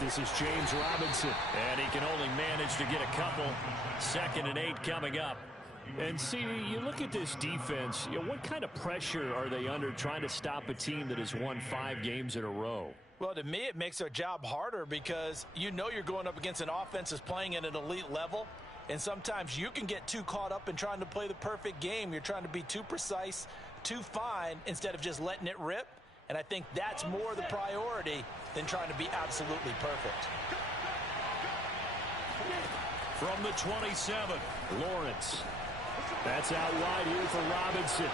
This is James Robinson. And he can only manage to get a couple. 2nd and 8 coming up. And see, you look at this defense, what kind of pressure are they under trying to stop a team that has won 5 games in a row? Well, to me, it makes their job harder because you know you're going up against an offense that's playing at an elite level. And sometimes you can get too caught up in trying to play the perfect game. You're trying to be too precise, too fine, instead of just letting it rip. And I think that's more the priority than trying to be absolutely perfect. From the 27, Lawrence. That's out wide here for Robinson.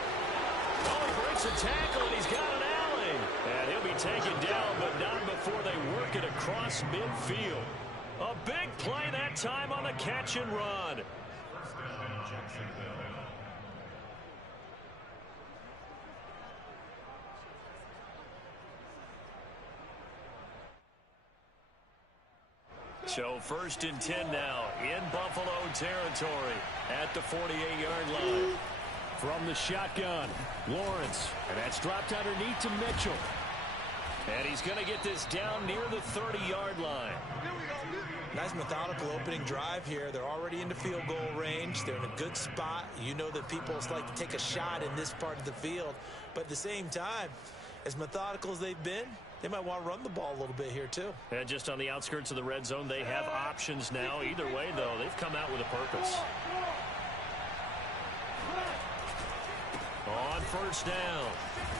Oh, he breaks a tackle, and he's got an alley. And he'll be taken down, but not before they work it across midfield. A big play that time on the catch and run. So 1st and 10 now in Buffalo territory at the 48-yard line. From the shotgun, Lawrence. And that's dropped underneath to Mitchell. And he's going to get this down near the 30-yard line. Nice methodical opening drive here. They're already in the field goal range. They're in a good spot. You know that people like to take a shot in this part of the field. But at the same time, as methodical as they've been, they might want to run the ball a little bit here, too. And just on the outskirts of the red zone, they have options now. Either way, though, they've come out with a purpose. On 1st down,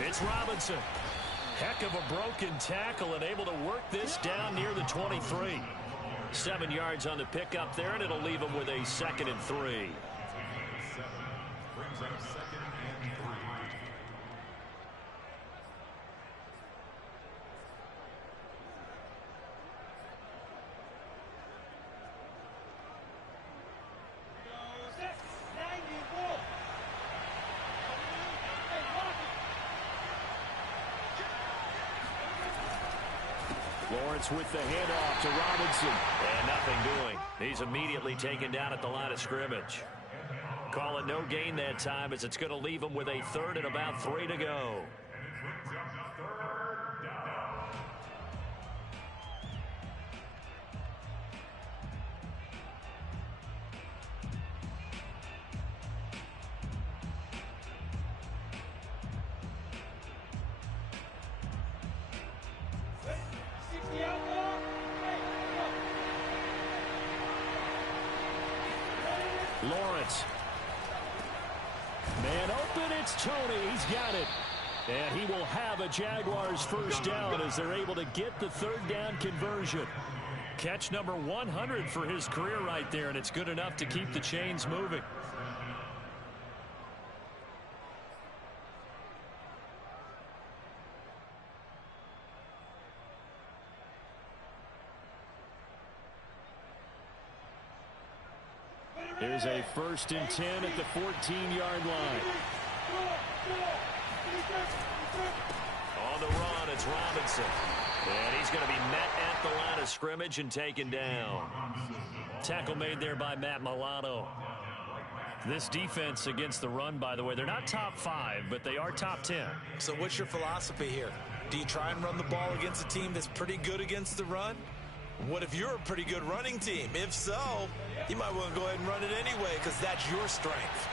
it's Robinson. Heck of a broken tackle and able to work this down near the 23. 7 yards on the pickup there, and it'll leave him with a 2nd and 3. Lawrence with the handoff to Robinson. And nothing doing. He's immediately taken down at the line of scrimmage. Call it no gain that time as it's going to leave him with a 3rd and about 3 to go. Lawrence. Man open, it's Tony. He's got it. And he will have a Jaguars 1st down as they're able to get the 3rd down conversion. Catch number 100 for his career right there, and it's good enough to keep the chains moving. Here's a 1st and 10 at the 14-yard line. On the run, it's Robinson. And he's going to be met at the line of scrimmage and taken down. Tackle made there by Matt Milano. This defense against the run, by the way, they're not top 5, but they are top 10. So what's your philosophy here? Do you try and run the ball against a team that's pretty good against the run? What if you're a pretty good running team? If so, you might want to go ahead and run it anyway because that's your strength.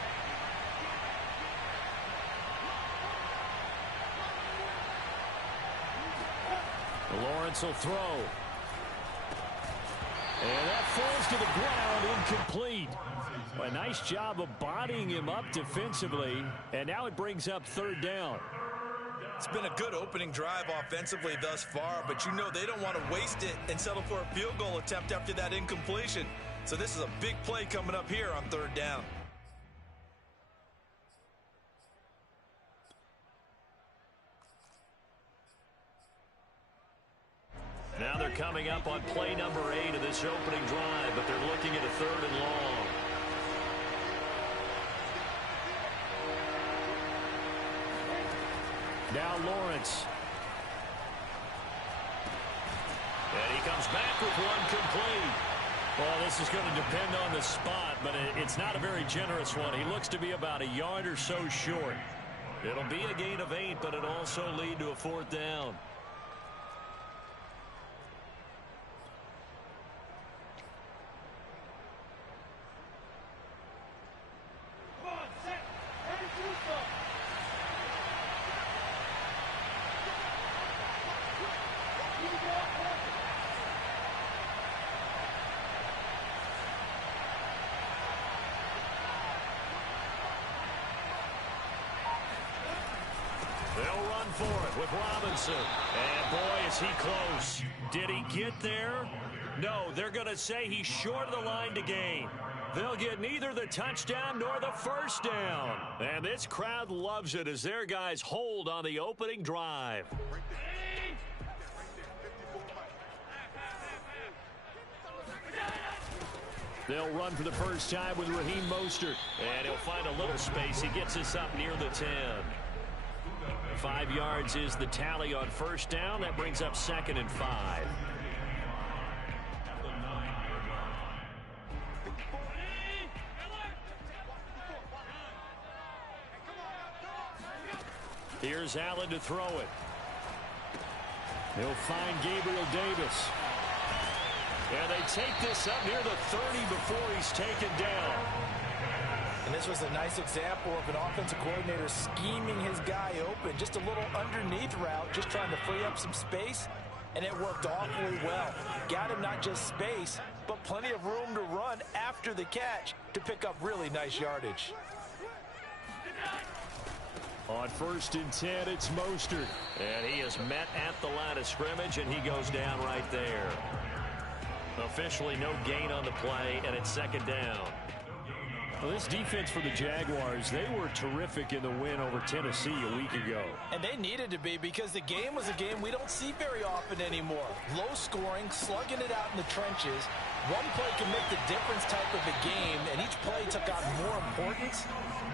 Lawrence will throw. And that falls to the ground, incomplete. A nice job of bodying him up defensively, and now it brings up 3rd down. It's been a good opening drive offensively thus far, but you know they don't want to waste it and settle for a field goal attempt after that incompletion. So this is a big play coming up here on 3rd down. Now they're coming up on play number 8 of this opening drive, but they're looking at a 3rd and long. Now Lawrence. And he comes back with one complete. Well, this is going to depend on the spot, but it's not a very generous one. He looks to be about a yard or so short. It'll be a gain of 8, but it'll also lead to a 4th down. run for it with Robinson. And, boy, is he close. Did he get there? No, they're going to say he's short of the line to gain. They'll get neither the touchdown nor the first down. And this crowd loves it as their guys hold on the opening drive. They'll run for the first time with Raheem Mostert. And he'll find a little space. He gets us up near the 10. 5 yards is the tally on first down. That brings up 2nd and 5. Here's Allen to throw it. He'll find Gabriel Davis. And they take this up near the 30 before he's taken down. And this was a nice example of an offensive coordinator scheming his guy open. Just a little underneath route, just trying to free up some space. And it worked awfully well. Got him not just space, but plenty of room to run after the catch to pick up really nice yardage. On 1st and 10, it's Mostert. And he is met at the line of scrimmage, and he goes down right there. Officially no gain on the play, and it's 2nd down. Well, this defense for the Jaguars, they were terrific in the win over Tennessee a week ago. And they needed to be because the game was a game we don't see very often anymore. Low scoring, slugging it out in the trenches. One play can make the difference type of a game, and each play took on more importance,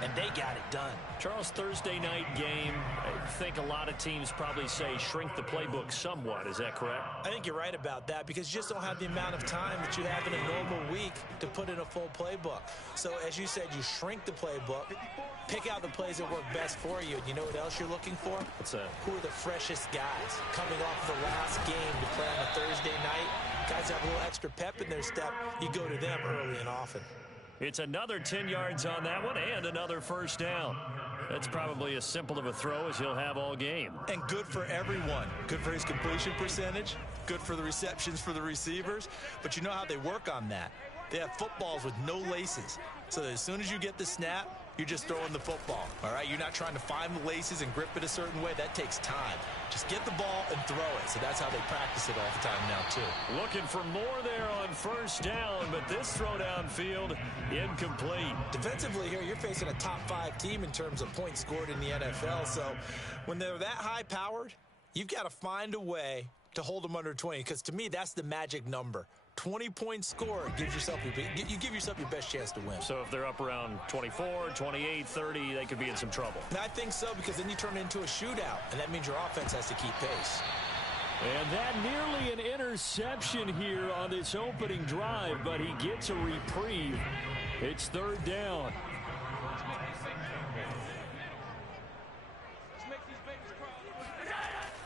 and they got it done. Charles, Thursday night game, I think a lot of teams probably say shrink the playbook somewhat. Is that correct? I think you're right about that because you just don't have the amount of time that you have in a normal week to put in a full playbook. So, as you said, you shrink the playbook, pick out the plays that work best for you. And you know what else you're looking for? What's that? Who are the freshest guys coming off the last game to play on a Thursday night? Guys have a little extra pep in their step. You go to them early and often. It's another 10 yards on that one and another first down. That's probably as simple of a throw as he'll have all game. And good for everyone. Good for his completion percentage. Good for the receptions for the receivers. But you know how they work on that. They have footballs with no laces. So that as soon as you get the snap, you're just throwing the football. All right? You're not trying to find the laces and grip it a certain way. That takes time. Just get the ball and throw it. So that's how they practice it all the time now, too. Looking for more there on first down, but this throw downfield incomplete. Defensively here, you're facing a top 5 team in terms of points scored in the NFL. So when they're that high-powered, you've got to find a way to hold them under 20, because to me, that's the magic number. 20 points scored, you give yourself your best chance to win. So if they're up around 24, 28, 30, they could be in some trouble. And I think so, because then you turn it into a shootout, and that means your offense has to keep pace. And that nearly an interception here on this opening drive, but he gets a reprieve. It's 3rd down.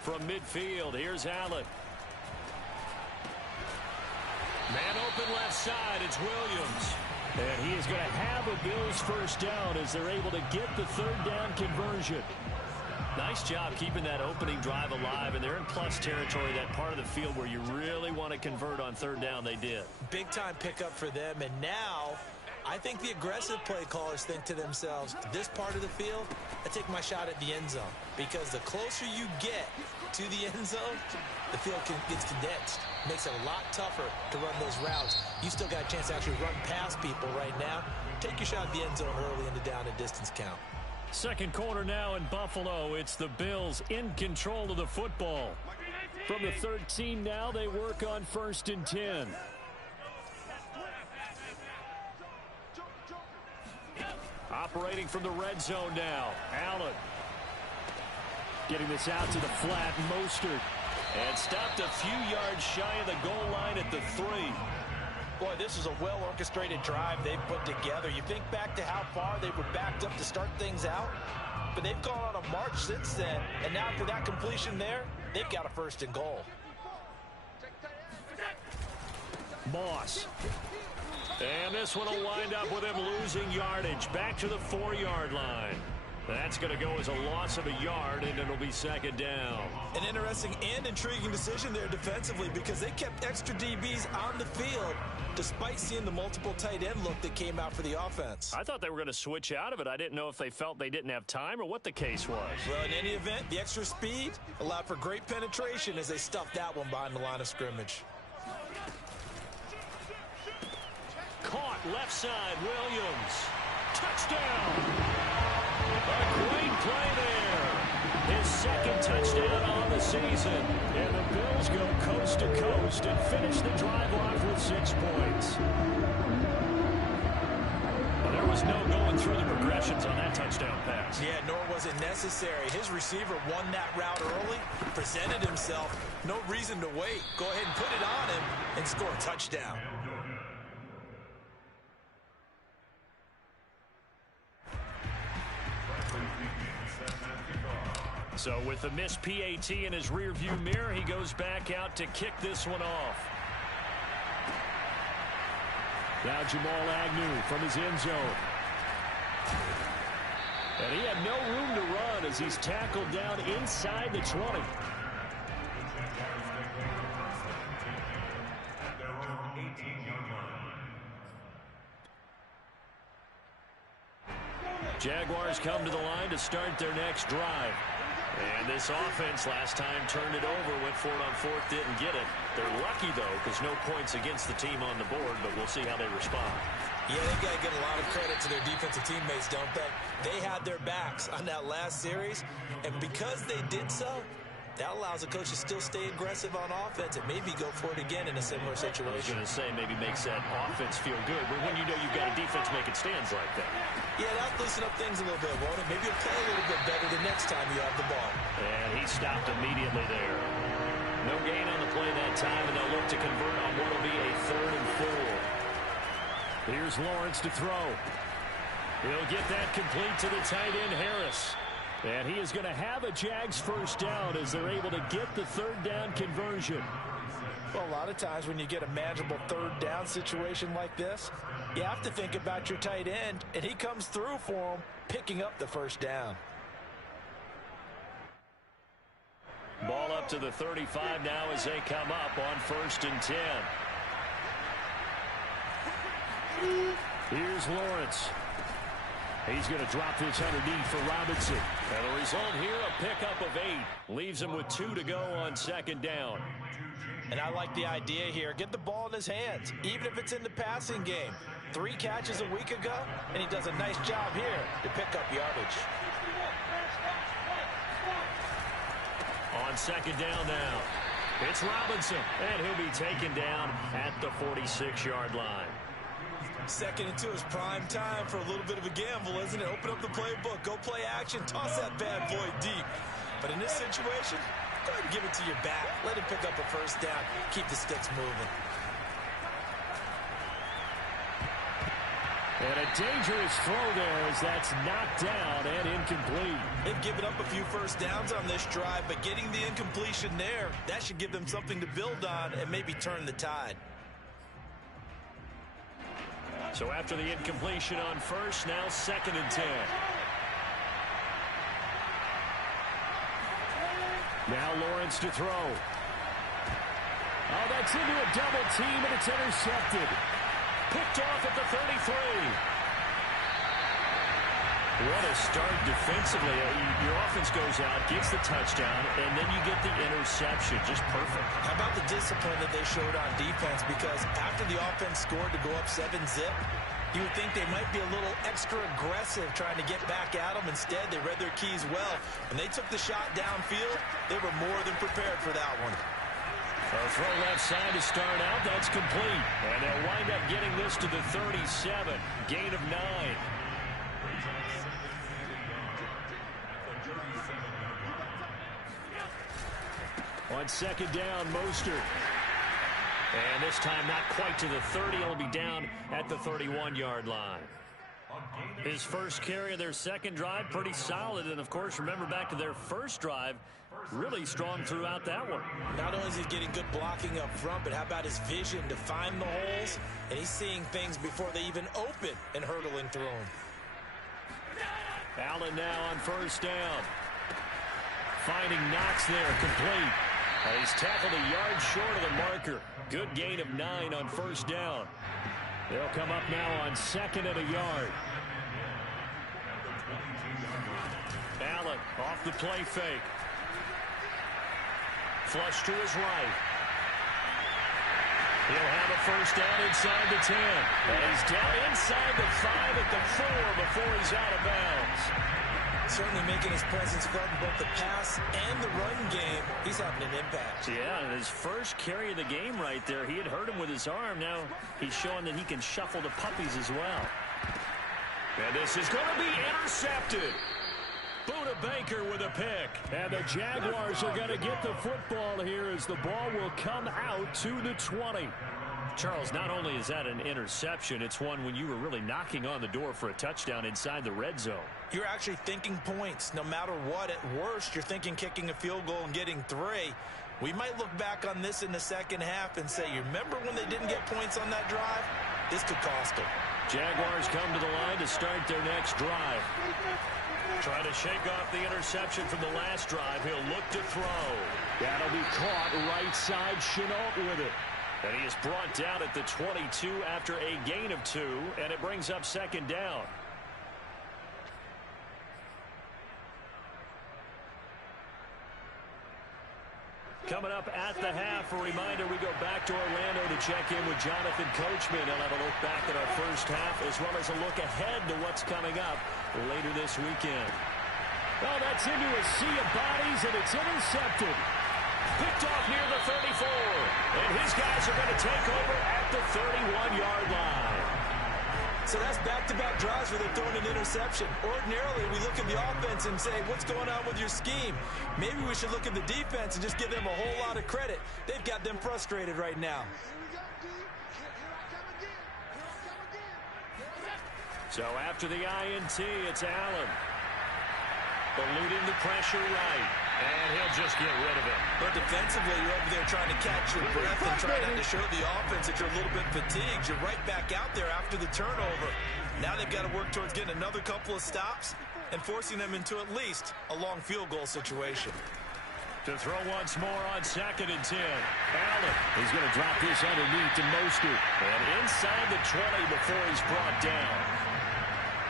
From midfield, here's Allen. Man open left side, it's Williams. And he is going to have a Bills first down as they're able to get the 3rd down conversion. Nice job keeping that opening drive alive, and they're in plus territory, that part of the field where you really want to convert on 3rd down. They did. Big time pickup for them, and now I think the aggressive play callers think to themselves, this part of the field, I take my shot at the end zone, because the closer you get to the end zone, the field gets condensed. Makes it a lot tougher to run those routes. You still got a chance to actually run past people right now. Take your shot at the end zone early in the down and distance count. Second quarter now in Buffalo. It's the Bills in control of the football. From the 13 now, they work on 1st and 10. Operating from the red zone now. Allen. Getting this out to the flat. Mostert. And stopped a few yards shy of the goal line at the 3. Boy, this is a well-orchestrated drive they've put together. You think back to how far they were backed up to start things out, but they've gone on a march since then, and now after that completion there, they've got a 1st and goal. Moss. And this one will wind up with him losing yardage back to the 4-yard line. That's going to go as a loss of a yard, and it'll be second down. An interesting and intriguing decision there defensively because they kept extra DBs on the field despite seeing the multiple tight end look that came out for the offense. I thought they were going to switch out of it. I didn't know if they felt they didn't have time or what the case was. Well, in any event, the extra speed allowed for great penetration as they stuffed that one behind the line of scrimmage. Caught left side, Williams. Touchdown! A great play there. His second touchdown on the season. And the Bills go coast to coast and finish the drive off with 6 points. Well, there was no going through the progressions on that touchdown pass. Yeah, nor was it necessary. His receiver won that route early, presented himself. No reason to wait. Go ahead and put it on him and score a touchdown. So with the missed PAT in his rearview mirror, he goes back out to kick this one off. Now Jamal Agnew from his end zone. And he had no room to run as he's tackled down inside the 20. Jaguars come to the line to start their next drive. And this offense last time turned it over, went for it on fourth, didn't get it. They're lucky, though, because no points against the team on the board, but we'll see how they respond. Yeah, they've got to get a lot of credit to their defensive teammates, don't they? They had their backs on that last series, and because they did so, that allows the coach to still stay aggressive on offense and maybe go for it again in a similar situation. I was going to say maybe makes that offense feel good, but when you know you've got a defense making stands like that. Yeah, that'll loosen up things a little bit, won't it? Maybe you'll play a little bit better the next time you have the ball. And he stopped immediately there. No gain on the play that time, and they'll look to convert on what will be a 3rd and 4. Here's Lawrence to throw. He'll get that complete to the tight end, Harris. And he is going to have a Jags first down as they're able to get the 3rd down conversion. Well, a lot of times when you get a manageable 3rd down situation like this, you have to think about your tight end, and he comes through for him, picking up the first down. Ball up to the 35 now as they come up on 1st and 10. Here's Lawrence. He's going to drop this underneath for Robinson. And the result here, a pickup of 8. Leaves him with 2 to go on 2nd down. And I like the idea here. Get the ball in his hands, even if it's in the passing game. 3 catches a week ago, and he does a nice job here to pick up yardage. On 2nd down now, it's Robinson, and he'll be taken down at the 46-yard line. 2nd and 2 is prime time for a little bit of a gamble, isn't it? Open up the playbook, go play action, toss that bad boy deep. But in this situation, go ahead and give it to your back. Let him pick up a first down, keep the sticks moving. And a dangerous throw there as that's knocked down and incomplete. They've given up a few first downs on this drive, but getting the incompletion there, that should give them something to build on and maybe turn the tide. So after the incompletion on 1st, now 2nd and 10. Now Lawrence to throw. Oh, that's into a double team, and it's intercepted. Picked off at the 33. What a start defensively. Your offense goes out, gets the touchdown, and then you get the interception. Just perfect. How about the discipline that they showed on defense? Because after the offense scored to go up 7-zip, you would think they might be a little extra aggressive trying to get back at them. Instead, they read their keys well. When they took the shot downfield, they were more than prepared for that one. A throw left side to start out. That's complete. And they'll wind up getting this to the 37. Gain of 9. On 2nd down, Mostert. And this time not quite to the 30. It'll be down at the 31-yard line. His first carry of their 2nd drive, pretty solid. And, of course, remember back to their 1st drive, really strong throughout that one. Not only is he getting good blocking up front, but how about his vision to find the holes? And he's seeing things before they even open and hurtling through them. Allen now on first down. Finding Knox there, complete. He's tackled a yard short of the marker. Good gain of 9 on first down. They'll come up now on 2nd and a yard. Allen off the play fake. Flush to his right. He'll have a first down inside the 10. And he's down inside the 5 at the 4 before he's out of bounds. Certainly making his presence felt in both the pass and the run game. He's having an impact. Yeah, and his first carry of the game right there, he had hurt him with his arm. Now he's showing that he can shuffle the puppies as well. And this is going to be intercepted. Buda Baker with a pick. And the Jaguars are going to get the football here as the ball will come out to the 20. Charles, not only is that an interception, it's one when you were really knocking on the door for a touchdown inside the red zone. You're actually thinking points. No matter what, at worst, you're thinking kicking a field goal and getting 3. We might look back on this in the second half and say, you remember when they didn't get points on that drive? This could cost them. Jaguars come to the line to start their next drive. Trying to shake off the interception from the last drive. He'll look to throw. That'll be caught right side. Chenault with it. And he is brought down at the 22 after a gain of 2, and it brings up 2nd down. Coming up at the half, a reminder, we go back to Orlando to check in with Jonathan Coachman. He'll have a look back at our first half as well as a look ahead to what's coming up later this weekend. Oh, that's into a sea of bodies, and it's intercepted. Picked off near the 34. And his guys are going to take over at the 31-yard line. So that's back-to-back drives where they're throwing an interception. Ordinarily, we look at the offense and say, what's going on with your scheme? Maybe we should look at the defense and just give them a whole lot of credit. They've got them frustrated right now. So after the INT, it's Allen. Eluding the pressure right. And he'll just get rid of it. But defensively, you're over there trying to catch your breath and trying not to show the offense that you're a little bit fatigued. You're right back out there after the turnover. Now they've got to work towards getting another couple of stops and forcing them into at least a long field goal situation. To throw once more on 2nd and 10. Allen. He's going to drop this underneath to Mostert. And inside the 20 before he's brought down.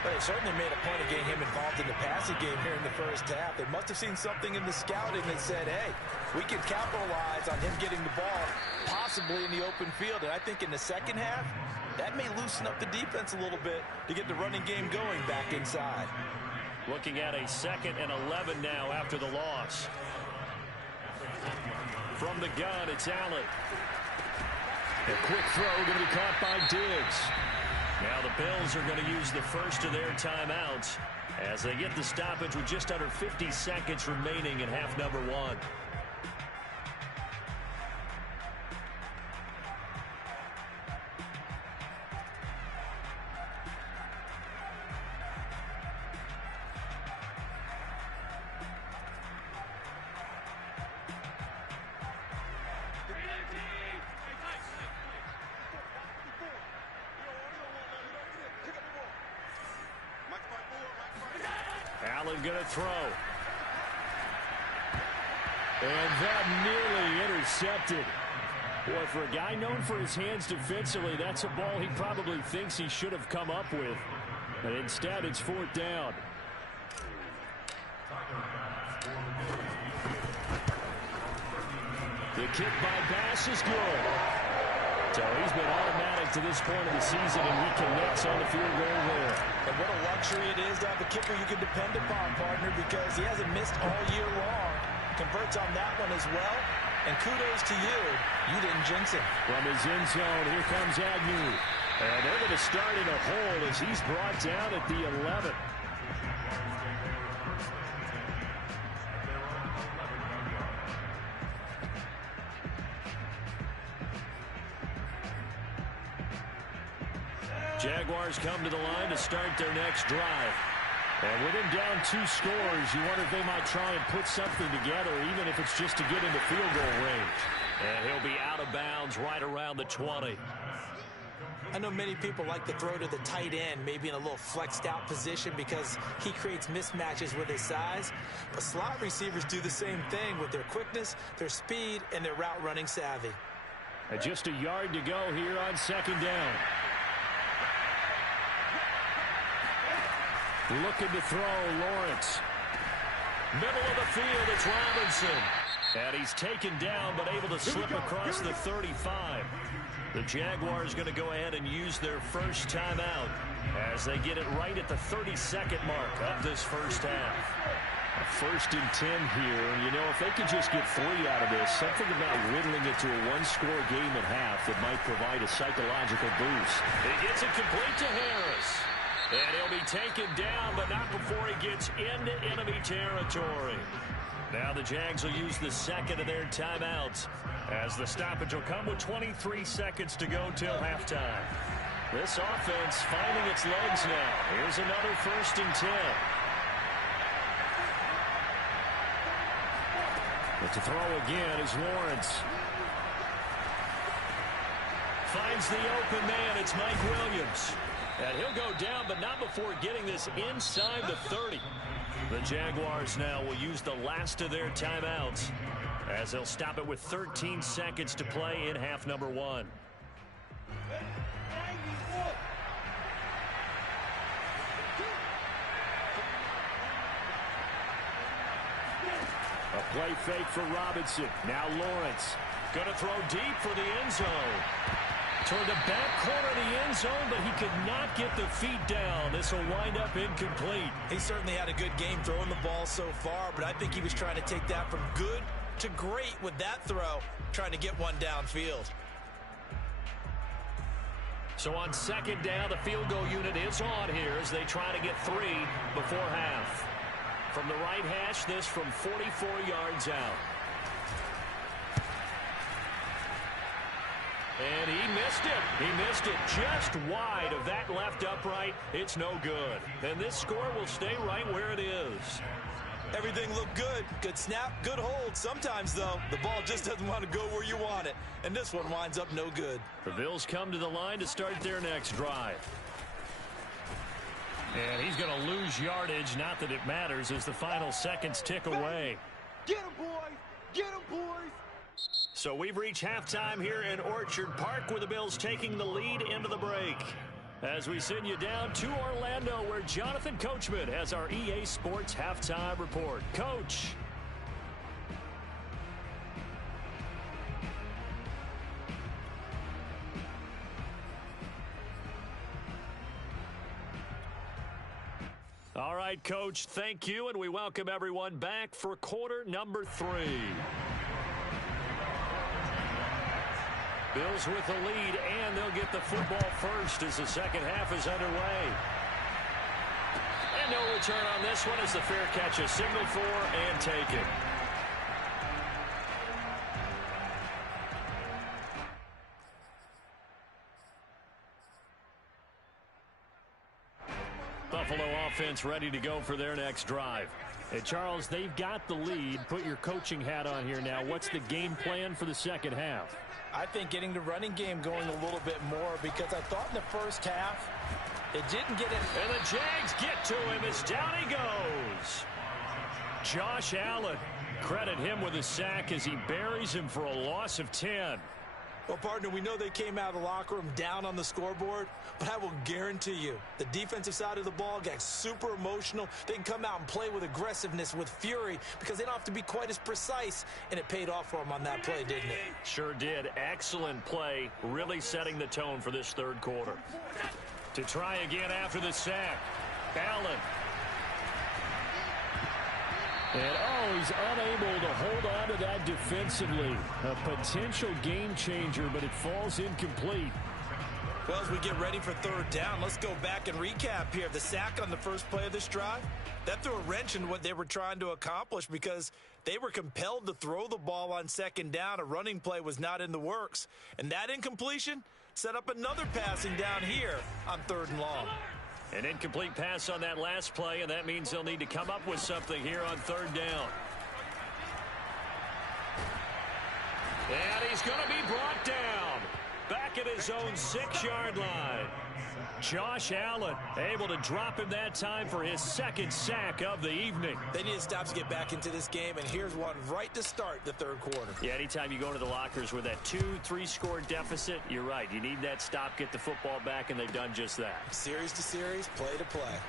But they certainly made a point of getting him involved in the passing game here in the first half. They must have seen something in the scouting that said, hey, we can capitalize on him getting the ball possibly in the open field. And I think in the second half, that may loosen up the defense a little bit to get the running game going back inside. Looking at a 2nd and 11 now after the loss. From the gun, it's Allen. A quick throw going to be caught by Diggs. Now the Bills are going to use the first of their timeouts as they get the stoppage with just under 50 seconds remaining in half number 1. Allen going to throw. And that nearly intercepted. Boy, for a guy known for his hands defensively, that's a ball he probably thinks he should have come up with. But instead, it's 4th down. The kick by Bass is good. So he's been automatic to this point of the season, and he connects on the field goal there. And what a luxury it is to have a kicker you can depend upon, partner, because he hasn't missed all year long. Converts on that one as well. And kudos to you. You didn't jinx it. From his end zone, here comes Agnew. And they're going to start in a hole as he's brought down at the 11. Jaguars come to the line to start their next drive. And with him down 2 scores, you wonder if they might try and put something together, even if it's just to get into field goal range. And he'll be out of bounds right around the 20. I know many people like to throw to the tight end, maybe in a little flexed out position because he creates mismatches with his size. But slot receivers do the same thing with their quickness, their speed, and their route running savvy. And just a yard to go here on second down. Looking to throw, Lawrence. Middle of the field, it's Robinson. And he's taken down, but able to slip across the 35. The Jaguars going to go ahead and use their first timeout as they get it right at the 32nd mark of this first half. A 1st and 10 here. You know, if they could just get 3 out of this, something about whittling it to a one-score game at half that might provide a psychological boost. He gets it complete to Harris. And he'll be taken down, but not before he gets into enemy territory. Now the Jags will use the second of their timeouts as the stoppage will come with 23 seconds to go till halftime. This offense finding its legs now. Here's another 1st and 10. But to throw again is Lawrence. Finds the open man. It's Mike Williams. And he'll go down, but not before getting this inside the 30. The Jaguars now will use the last of their timeouts as they'll stop it with 13 seconds to play in half number 1. A play fake for Robinson. Now Lawrence going to throw deep for the end zone. Toward the back corner of the end zone, but he could not get the feet down. This will wind up incomplete. He certainly had a good game throwing the ball so far, but I think he was trying to take that from good to great with that throw, trying to get one downfield. So on second down, the field goal unit is on here as they try to get 3 before half. From the right hash, this from 44 yards out. And he missed it. He missed it just wide of that left upright. It's no good. And this score will stay right where it is. Everything looked good. Good snap, good hold. Sometimes, though, the ball just doesn't want to go where you want it. And this one winds up no good. The Bills come to the line to start their next drive. And he's going to lose yardage. Not that it matters as the final seconds tick away. Get him, boys! Get him, boys! So we've reached halftime here in Orchard Park with the Bills taking the lead into the break. As we send you down to Orlando where Jonathan Coachman has our EA Sports halftime report. Coach. All right, Coach, thank you, and we welcome everyone back for quarter number 3. Bills with the lead, and they'll get the football first as the second half is underway. And no return on this one as the fair catch is signaled for and taken. Buffalo offense ready to go for their next drive. Hey, Charles, they've got the lead. Put your coaching hat on here now. What's the game plan for the second half? I think getting the running game going a little bit more because I thought in the first half it didn't get it. And the Jags get to him as down he goes. Josh Allen, credit him with a sack as he buries him for a loss of 10. Well, partner, we know they came out of the locker room down on the scoreboard, but I will guarantee you the defensive side of the ball got super emotional. They can come out and play with aggressiveness, with fury, because they don't have to be quite as precise, and it paid off for them on that play, didn't it? Sure did. Excellent play, really setting the tone for this third quarter. To try again after the sack, Allen. And, he's unable to hold on to that defensively. A potential game changer, but it falls incomplete. Well, as we get ready for third down, let's go back and recap here. The sack on the first play of this drive, that threw a wrench in what they were trying to accomplish because they were compelled to throw the ball on second down. A running play was not in the works. And that incompletion set up another passing down here on third and long. An incomplete pass on that last play, and that means they'll need to come up with something here on third down. And he's going to be brought down. back at his own 6-yard line. Josh Allen able to drop him that time for his second sack of the evening. They need to stop to get back into this game, and here's one right to start the third quarter. Yeah, anytime you go into the lockers with that 2-3 score deficit, you're right. You need that stop, get the football back, and they've done just that. Series to series, play to play.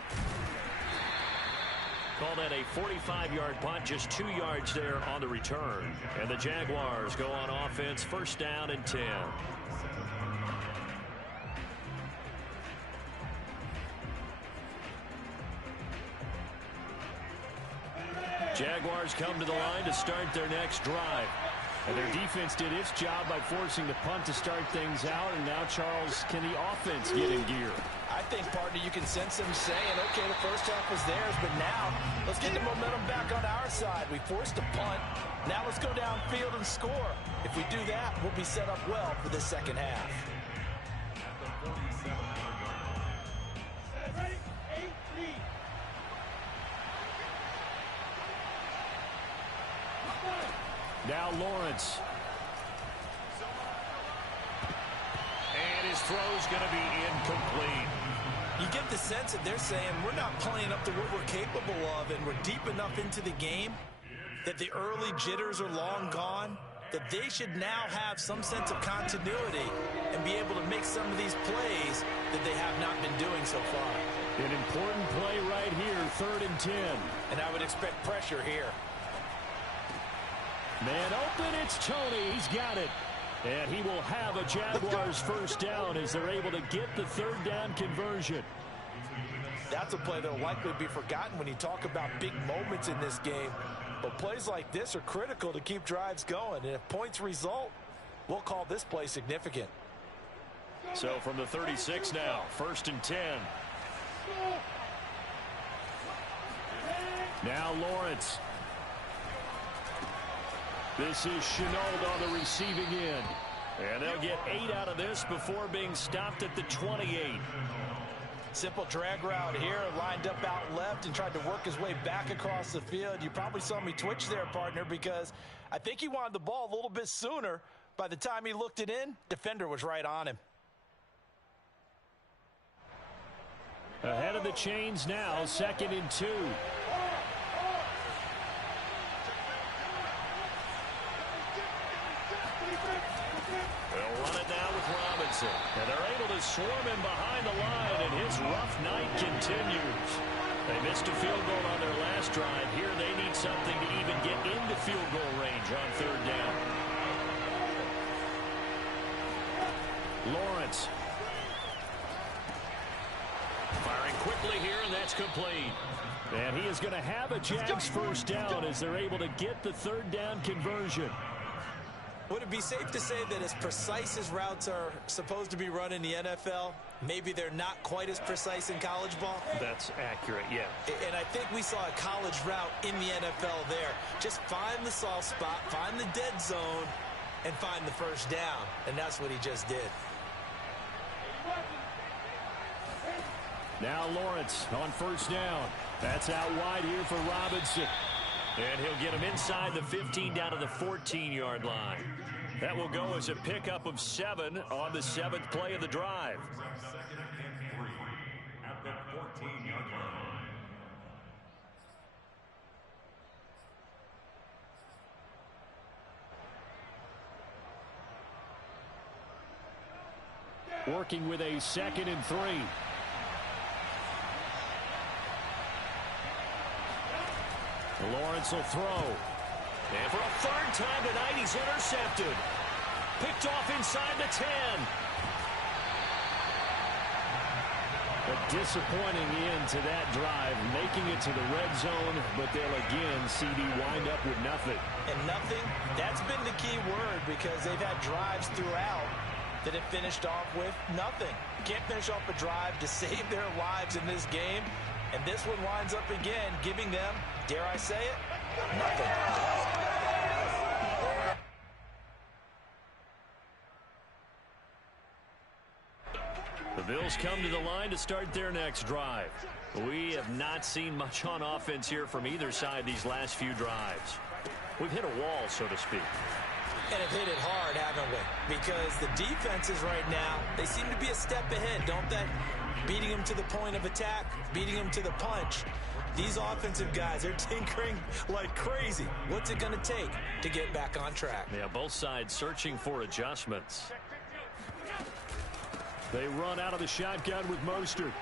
Call that a 45-yard punt, just 2 yards there on the return. And the Jaguars go on offense, first down and 10. Jaguars come to the line to start their next drive. And their defense did its job by forcing the punt to start things out. And now, Charles, can the offense get in gear? I think, partner, you can sense them saying, okay, the first half was theirs, but now let's get the momentum back on our side. We forced a punt. Now let's go downfield and score. If we do that, we'll be set up well for the second half. Now Lawrence. And his throw's going to be incomplete. You get the sense that they're saying we're not playing up to what we're capable of, and we're deep enough into the game that the early jitters are long gone, that they should now have some sense of continuity and be able to make some of these plays that they have not been doing so far. An important play right here, 3rd and 10. And I would expect pressure here. Man open, it's Tony. He's got it. And he will have a Jaguars first down as they're able to get the 3rd down conversion. That's a play that will likely be forgotten when you talk about big moments in this game. But plays like this are critical to keep drives going. And if points result, we'll call this play significant. So from the 36 now, 1st and 10. Now Lawrence. This is Chenault on the receiving end. And they'll get 8 out of this before being stopped at the 28. Simple drag route here, lined up out left and tried to work his way back across the field. You probably saw me twitch there, partner, because I think he wanted the ball a little bit sooner. By the time he looked it in, defender was right on him. Ahead of the chains now, 2nd and 2. They'll run it now with Robinson. And they're able to swarm him behind the line, and his rough night continues. They missed a field goal on their last drive. Here they need something to even get into field goal range on 3rd down. Lawrence. Firing quickly here, and that's complete. And he is going to have a Jags first down as they're able to get the 3rd down conversion. Would it be safe to say that as precise as routes are supposed to be run in the NFL, maybe they're not quite as precise in college ball? That's accurate, yeah. And I think we saw a college route in the NFL there. Just find the soft spot, find the dead zone, and find the first down. And that's what he just did. Now Lawrence on 1st down. That's out wide here for Robinson. And he'll get him inside the 15 down to the 14-yard line. That will go as a pickup of 7 on the 7th play of the drive. At the 14-yard line. Working with a 2nd and 3. Lawrence will throw. And for a 3rd time tonight, he's intercepted. Picked off inside the 10. A disappointing end to that drive, making it to the red zone, but they'll again, CD, wind up with nothing. And nothing, that's been the key word, because they've had drives throughout that have finished off with nothing. You can't finish off a drive to save their lives in this game. And this one winds up again, giving them, dare I say it, nothing. The Bills come to the line to start their next drive. We have not seen much on offense here from either side these last few drives. We've hit a wall, so to speak. And have hit it hard, haven't we? Because the defenses right now, they seem to be a step ahead, don't they? Beating them to the point of attack, beating them to the punch. These offensive guys, they're tinkering like crazy. What's it going to take to get back on track? Yeah, both sides searching for adjustments. They run out of the shotgun with Mostert.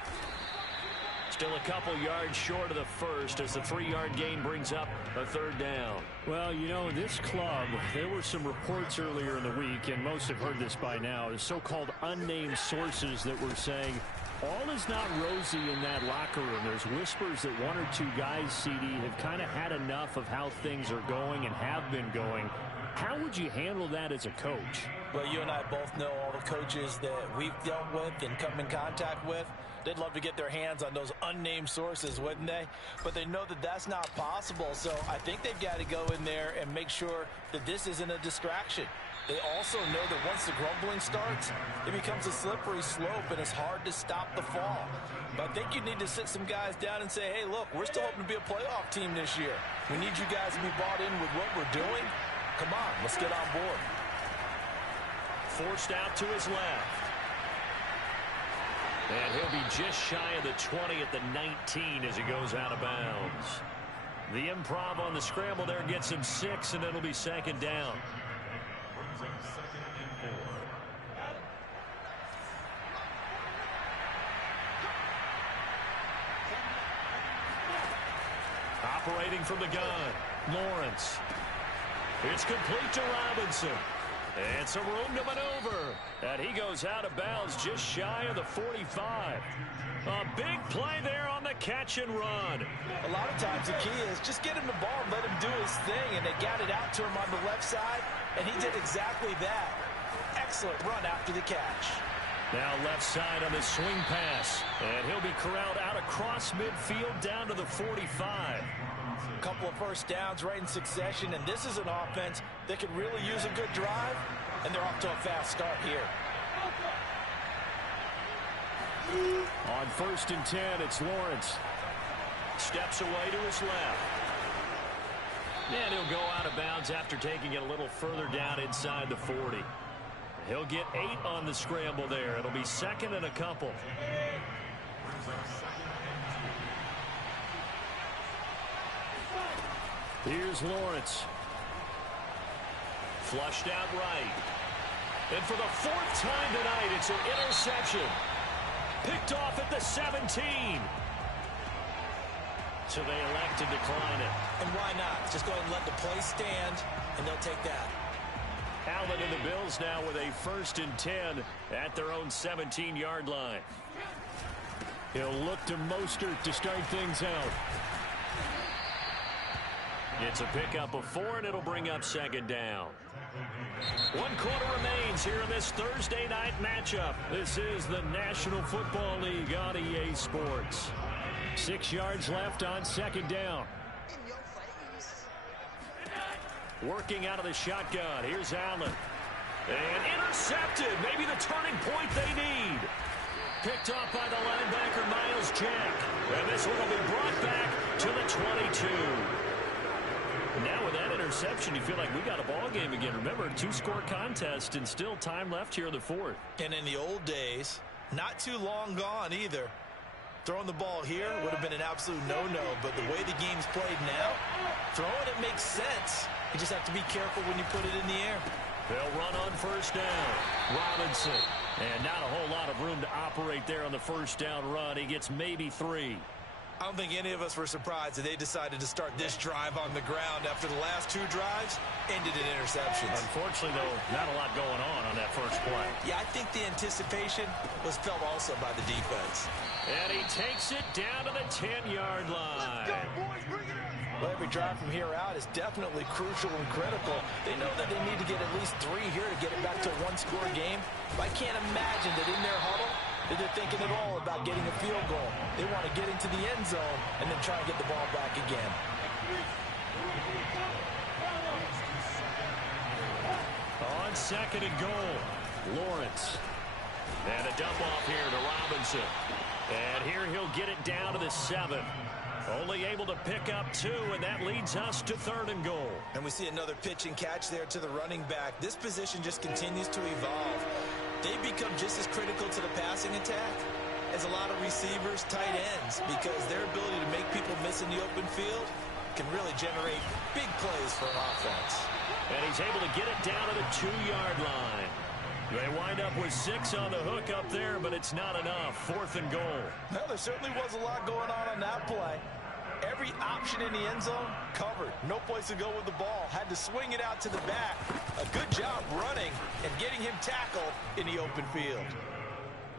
Still a couple yards short of the first as the 3-yard gain brings up a third down. Well, you know, this club, there were some reports earlier in the week, and most have heard this by now, the so-called unnamed sources that were saying all is not rosy in that locker room. There's whispers that one or two guys, CD, have kind of had enough of how things are going and have been going. How would you handle that as a coach? Well, you and I both know all the coaches that we've dealt with and come in contact with. They'd love to get their hands on those unnamed sources, wouldn't they? But they know that that's not possible, so I think they've got to go in there and make sure that this isn't a distraction. They also know that once the grumbling starts, it becomes a slippery slope, and it's hard to stop the fall. But I think you need to sit some guys down and say, hey, look, we're still hoping to be a playoff team this year. We need you guys to be bought in with what we're doing. Come on, let's get on board. Forced out to his left. And he'll be just shy of the 20 at the 19 as he goes out of bounds. The improv on the scramble there gets him 6, and it'll be second down. Operating from the gun, Lawrence. It's complete to Robinson. And some room to maneuver. And he goes out of bounds just shy of the 45. A big play there on the catch and run. A lot of times the key is just get him the ball and let him do his thing. And they got it out to him on the left side. And he did exactly that. Excellent run after the catch. Now left side on the swing pass. And he'll be corralled out across midfield down to the 45. A couple of first downs right in succession, and this is an offense that could really use a good drive, and they're off to a fast start here. On 1st and 10, it's Lawrence. Steps away to his left. And he'll go out of bounds after taking it a little further down inside the 40. He'll get 8 on the scramble there. It'll be second and a couple. Here's Lawrence. Flushed out right. And for the 4th time tonight, it's an interception. Picked off at the 17. So they elect to decline it. And why not? Just go ahead and let the play stand, and they'll take that. Allen and the Bills now with a 1st and 10 at their own 17-yard line. He'll look to Mostert to start things out. It's a pickup of 4, and it'll bring up second down. 1 quarter remains here in this Thursday night matchup. This is the National Football League on EA Sports. 6 yards left on second down. Working out of the shotgun. Here's Allen. And intercepted. Maybe the turning point they need. Picked off by the linebacker, Miles Jack. And this one will be brought back to the 22. Now with that interception, you feel like we got a ball game again. Remember, 2-score contest and still time left here in the 4th. And in the old days, not too long gone either. Throwing the ball here would have been an absolute no-no, but the way the game's played now, throwing it makes sense. You just have to be careful when you put it in the air. They'll run on 1st down. Robinson. And not a whole lot of room to operate there on the 1st down run. He gets maybe 3. I don't think any of us were surprised that they decided to start this drive on the ground after the last 2 drives ended in interceptions. Unfortunately, though, not a lot going on that first play. Yeah, I think the anticipation was felt also by the defense. And he takes it down to the 10-yard line. Well, every drive from here out is definitely crucial and critical. They know that they need to get at least 3 here to get it back to a 1-score game. But I can't imagine that in their huddle that they're thinking at all about getting a field goal. They want to get into the end zone and then try and get the ball back again. On 2nd and goal, Lawrence. And a dump off here to Robinson. And here he'll get it down to the 7. Only able to pick up 2, and that leads us to 3rd and goal. And we see another pitch and catch there to the running back. This position just continues to evolve. They become just as critical to the passing attack as a lot of receivers, tight ends, because their ability to make people miss in the open field can really generate big plays for an offense. And he's able to get it down to the 2-yard line. They wind up with 6 on the hook up there, but it's not enough. 4th and goal. Well, there certainly was a lot going on that play. Every option in the end zone covered. No place to go with the ball. Had to swing it out to the back. A good job running and getting him tackled in the open field.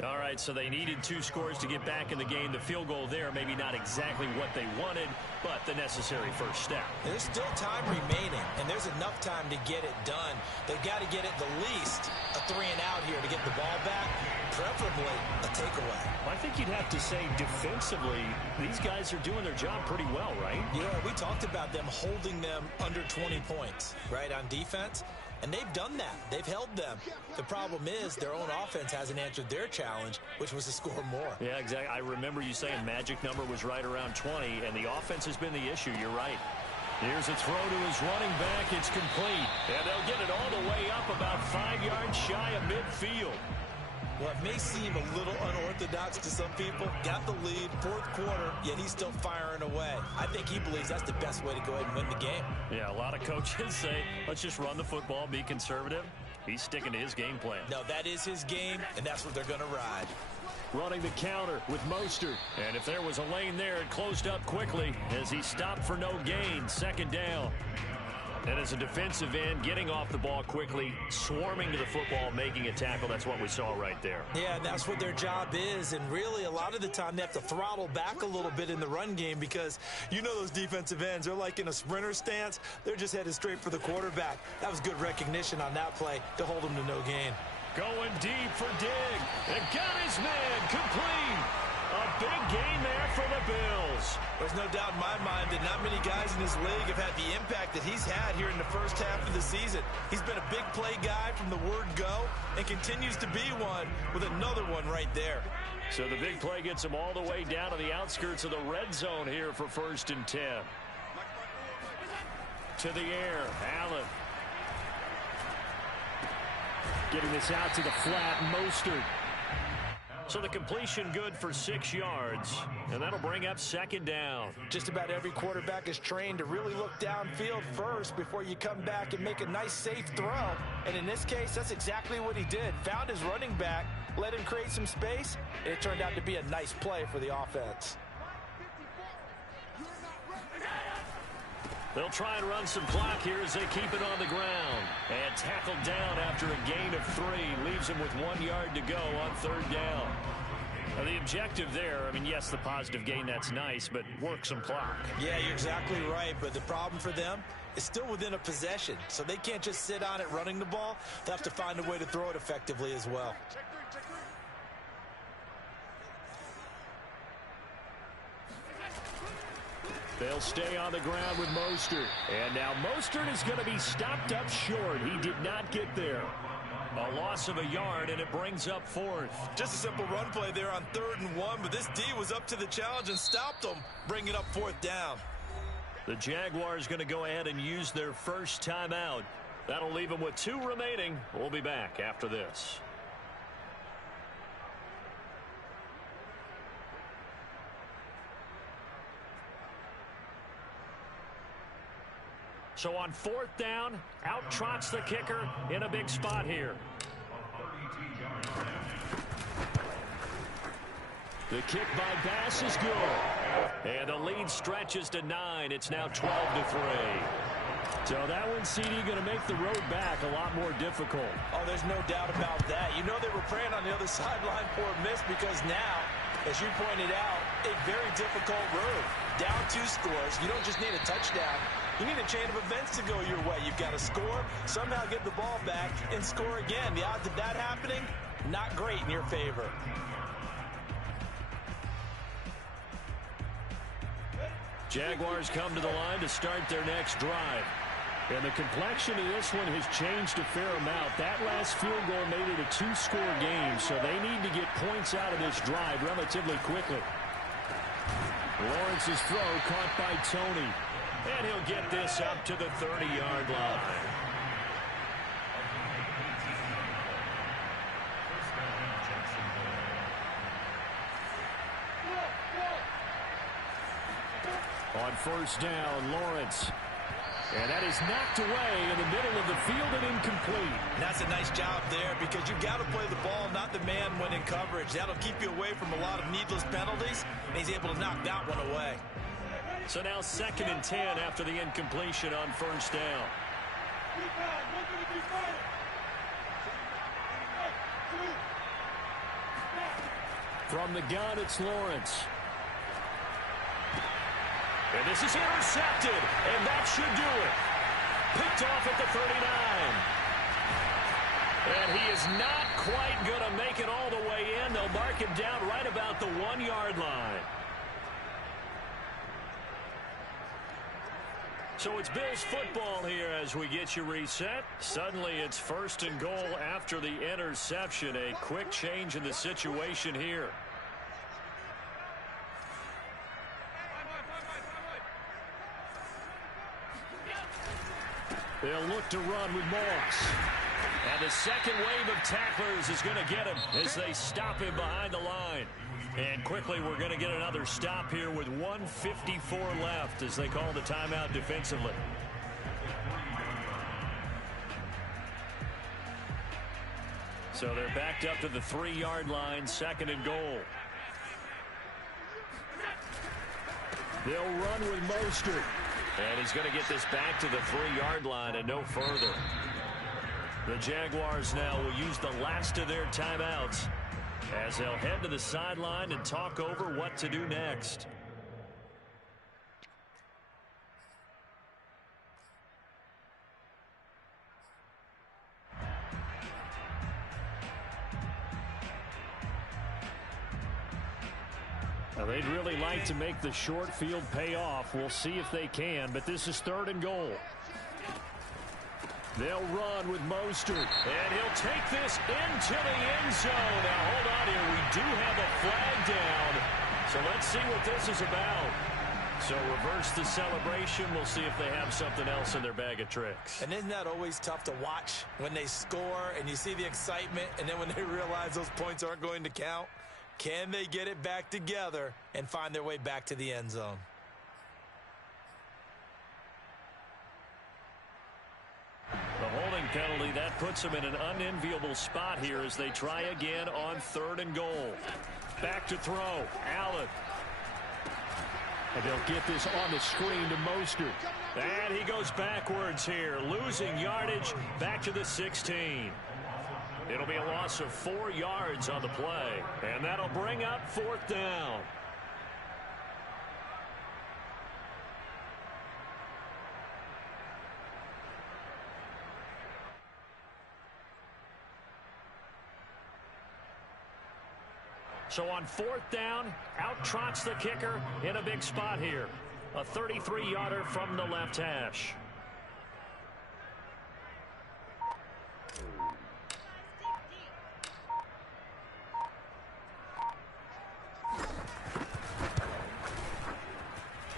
All right, so they needed 2 scores to get back in the game. The field goal there, maybe not exactly what they wanted, but the necessary first step. There's still time remaining, and there's enough time to get it done. They've got to get it the least a 3-and-out here to get the ball back, preferably a takeaway. I think you'd have to say defensively, these guys are doing their job pretty well, right? Yeah, we talked about them holding them under 20 points, right, on defense. And they've done that. They've held them. The problem is their own offense hasn't answered their challenge, which was to score more. Yeah, exactly. I remember you saying magic number was right around 20, and the offense has been the issue. You're right. Here's a throw to his running back. It's complete. And they'll get it all the way up about 5 yards shy of midfield. Well, it may seem a little unorthodox to some people. Got the lead, 4th quarter, yet he's still firing away. I think he believes that's the best way to go ahead and win the game. Yeah, a lot of coaches say, let's just run the football, be conservative. He's sticking to his game plan. No, that is his game, and that's what they're going to ride. Running the counter with Mostert. And if there was a lane there, it closed up quickly as he stopped for no gain. 2nd down. And as a defensive end, getting off the ball quickly, swarming to the football, making a tackle, that's what we saw right there. Yeah, that's what their job is. And really, a lot of the time, they have to throttle back a little bit in the run game because you know those defensive ends, they're like in a sprinter stance. They're just headed straight for the quarterback. That was good recognition on that play to hold them to no gain. Going deep for Dig. And got his man complete. A big gain there for the Bills. There's no doubt in my mind that not many guys in this league have had the impact that he's had here in the first half of the season. He's been a big play guy from the word go and continues to be one with another one right there. So the big play gets him all the way down to the outskirts of the red zone here for 1st and 10. To the air, Allen. Getting this out to the flat, Mostert. So the completion good for 6 yards, and that'll bring up 2nd down. Just about every quarterback is trained to really look downfield first before you come back and make a nice, safe throw. And in this case, that's exactly what he did. Found his running back, let him create some space, and it turned out to be a nice play for the offense. They'll try and run some clock here as they keep it on the ground. And tackled down after a gain of 3. Leaves him with 1 yard to go on 3rd down. Now the objective there, I mean, yes, the positive gain, that's nice, but work some clock. Yeah, you're exactly right. But the problem for them is still within a possession. So they can't just sit on it running the ball. They'll have to find a way to throw it effectively as well. They'll stay on the ground with Mostert. And now Mostert is going to be stopped up short. He did not get there. A loss of a yard, and it brings up 4th. Just a simple run play there on 3rd and 1, but this D was up to the challenge and stopped them, bringing up 4th down. The Jaguars going to go ahead and use their first timeout. That'll leave them with 2 remaining. We'll be back after this. So on 4th down, out trots the kicker in a big spot here. The kick by Bass is good. And the lead stretches to 9. It's now 12-3. So that one, CD, going to make the road back a lot more difficult. Oh, there's no doubt about that. You know they were praying on the other sideline for a miss because now, as you pointed out, a very difficult road. Down 2 scores. You don't just need a touchdown. You need a chain of events to go your way. You've got to score, somehow get the ball back, and score again. The odds of that happening, not great in your favor. Jaguars come to the line to start their next drive. And the complexion of this one has changed a fair amount. That last field goal made it a 2-score game, so they need to get points out of this drive relatively quickly. Lawrence's throw caught by Tony. And he'll get this up to the 30-yard line. On first down, Lawrence. And that is knocked away in the middle of the field and incomplete. And that's a nice job there because you've got to play the ball, not the man when in coverage. That'll keep you away from a lot of needless penalties, and he's able to knock that one away. So now 2nd and 10 after the incompletion on first down. From the gun, it's Lawrence. And this is intercepted, and that should do it. Picked off at the 39. And he is not quite going to make it all the way in. They'll mark him down right about the 1-yard line. So it's Bills football here as we get you reset. Suddenly it's 1st and goal after the interception. A quick change in the situation here. They'll look to run with Moss. And the second wave of tacklers is going to get him as they stop him behind the line. And quickly we're going to get another stop here with 1:54 left as they call the timeout defensively. So they're backed up to the 3-yard line, 2nd and goal. They'll run with Mostert. And he's going to get this back to the 3-yard line and no further. The Jaguars now will use the last of their timeouts as they'll head to the sideline and talk over what to do next. Now, they'd really like to make the short field pay off. We'll see if they can, but this is 3rd and goal. They'll run with Mostert. And he'll take this into the end zone. Now, hold on here. We do have a flag down. So let's see what this is about. So reverse the celebration. We'll see if they have something else in their bag of tricks. And isn't that always tough to watch when they score and you see the excitement and then when they realize those points aren't going to count? Can they get it back together and find their way back to the end zone? The holding penalty, that puts them in an unenviable spot here as they try again on 3rd and goal. Back to throw. Allen. And they'll get this on the screen to Mostert. And he goes backwards here, losing yardage back to the 16. It'll be a loss of 4 yards on the play, and that'll bring up 4th down. So on 4th down, out trots the kicker in a big spot here. A 33-yarder from the left hash.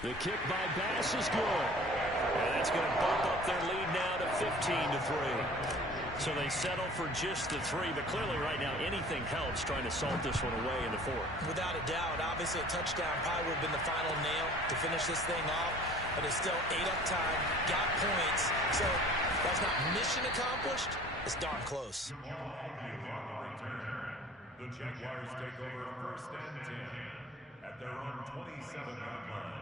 The kick by Bass is good. And that's going to bump up their lead now to 15-3. So they settle for just the 3, but clearly right now anything helps trying to salt this one away in the 4th. Without a doubt, obviously a touchdown probably would have been the final nail to finish this thing off, but it's still 8 up time, got points, so that's not mission accomplished, it's darn close. The Jaguars take over 1st and 10 at their own 27-yard line.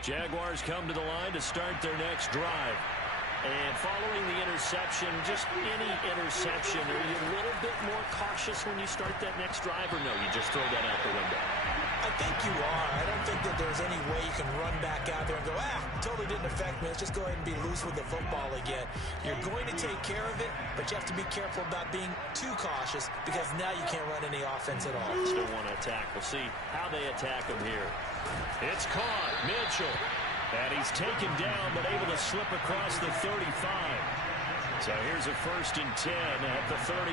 Jaguars come to the line to start their next drive. And following the interception, just any interception, are you a little bit more cautious when you start that next drive, or no, you just throw that out the window? I think you are. I don't think that there's any way you can run back out there and go, totally didn't affect me. Let's just go ahead and be loose with the football again. You're going to take care of it, but you have to be careful about being too cautious because now you can't run any offense at all. Still want to attack. We'll see how they attack him here. It's caught. Mitchell. And he's taken down but able to slip across the 35. So here's a 1st and 10 at the 38.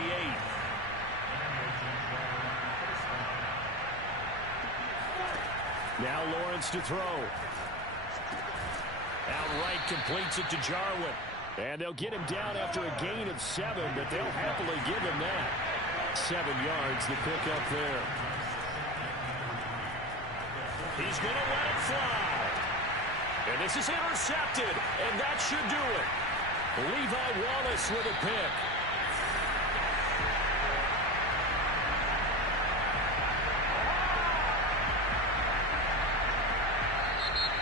Now Lawrence to throw. Outright completes it to Jarwin. And they'll get him down after a gain of 7, but they'll happily give him that. 7 yards to pick up there. He's going to let it fly. And this is intercepted, and that should do it. Levi Wallace with a pick.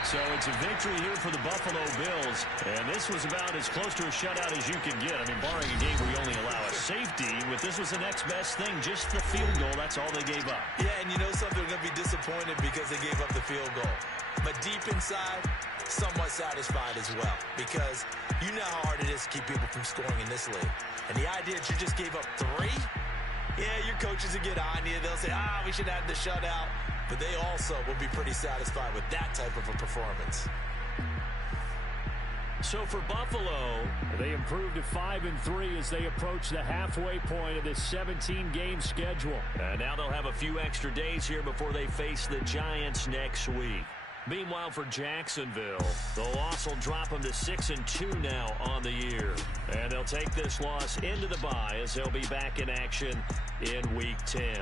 So it's a victory here for the Buffalo Bills, and this was about as close to a shutout as you could get. I mean, barring a game where you only allow a safety, but this was the next best thing, just the field goal. That's all they gave up. Yeah, and you know something, they're going to be disappointed because they gave up the field goal. But deep inside, somewhat satisfied as well, because you know how hard it is to keep people from scoring in this league. And the idea that you just gave up 3, yeah, your coaches will get on you. They'll say, we should have the shutout. But they also will be pretty satisfied with that type of a performance. So for Buffalo, they improved to 5-3 as they approach the halfway point of this 17-game schedule. And now they'll have a few extra days here before they face the Giants next week. Meanwhile, for Jacksonville, the loss will drop them to 6-2 now on the year. And they'll take this loss into the bye as they'll be back in action in Week 10.